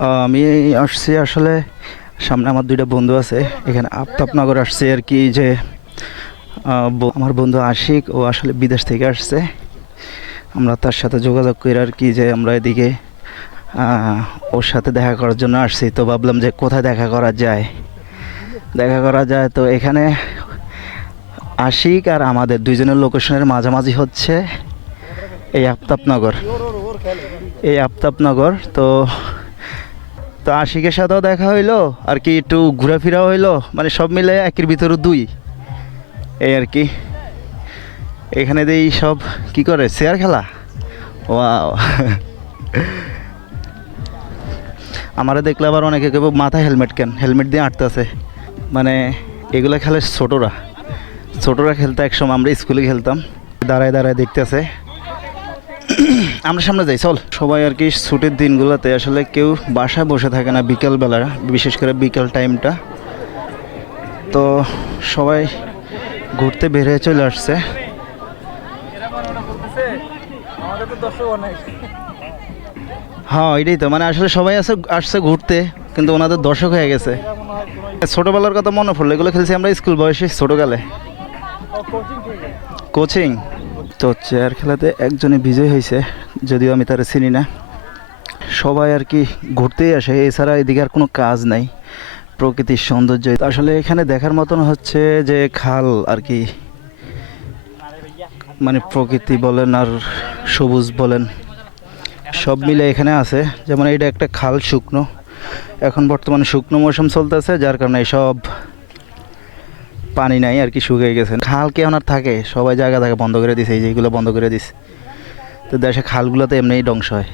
আমি আসছি আসলে, সামনে আমার দুইটা বন্ধু আছে, এখানে আফতাবনগর আসছে আর কি। যে আমার বন্ধু আশিক, ও আসলে বিদেশ থেকে আসছে। আমরা তার সাথে যোগাযোগ করে আর কি যে আমরা এদিকে ওর সাথে দেখা করার জন্য আসছি। তো ভাবলাম যে কোথায় দেখা করা যায় তো এখানে আশিক আর আমাদের দুইজনের লোকেশনের মাঝামাঝি হচ্ছে এই আফতাবনগর। তো তো আশিকের সাথেও দেখা হইলো আর কি, একটু ঘোরাফেরাও হইলো, মানে সব মিলে একের ভিতরে দুই, এই আর কি। এখানে দিয়ে সব কি করে, চেয়ার খেলা। ওয়াও আমারে দেখলে আবার অনেকে কেউ মাথায় হেলমেট, কেন হেলমেট দিয়ে আটতেছে, মানে এগুলো খেলে ছোটরা খেলতে, একসময় আমরা স্কুলে খেলতাম। দাঁড়ায় দাঁড়ায় দেখতেছে। আমরা সামনে যাই, চল। সবাই আর কি ছুটির দিনগুলোতে আসলে কেউ বাসায় বসে থাকে না বিকেলবেলা, বিশেষ করে বিকেল টাইমটা। তো সবাই ঘুরতে বের হয়ে চলে আসছে। হ্যাঁ, এটাই তো, মানে আসলে সবাই আসছে ঘুরতে, কিন্তু ওনাদের দর্শক হয়ে গেছে। ছোটবেলার কথা মনে পড়লো, এগুলো খেলছি আমরা স্কুল বয়সে, ছোটকালে কোচিং। তো চেয়ার খেলাতে একজনে বিজয় হয়েছে, যদিও আমি তারা চিনি না। সবাই আর কি ঘুরতেই আসে, এছাড়া এদিকে আর কোনো কাজ নাই। প্রকৃতির সৌন্দর্য আসলে এখানে দেখার মতন হচ্ছে যে খাল আর কি, মানে প্রকৃতি বলেন আর সবুজ বলেন, সব মিলে এখানে আছে। যেমন এটা একটা খাল, শুকনো, এখন বর্তমানে শুকনো মৌসুম চলতেছে, যার কারণে সব পানি নাই আর কি, শুকিয়ে গেছে। খাল কে আর থাকে, সবাই জায়গা বন্ধ করে দিছে, এই যেগুলো বন্ধ করে দিছে। তো দেশে খালগুলোতে এমনিই ধ্বংস হয়।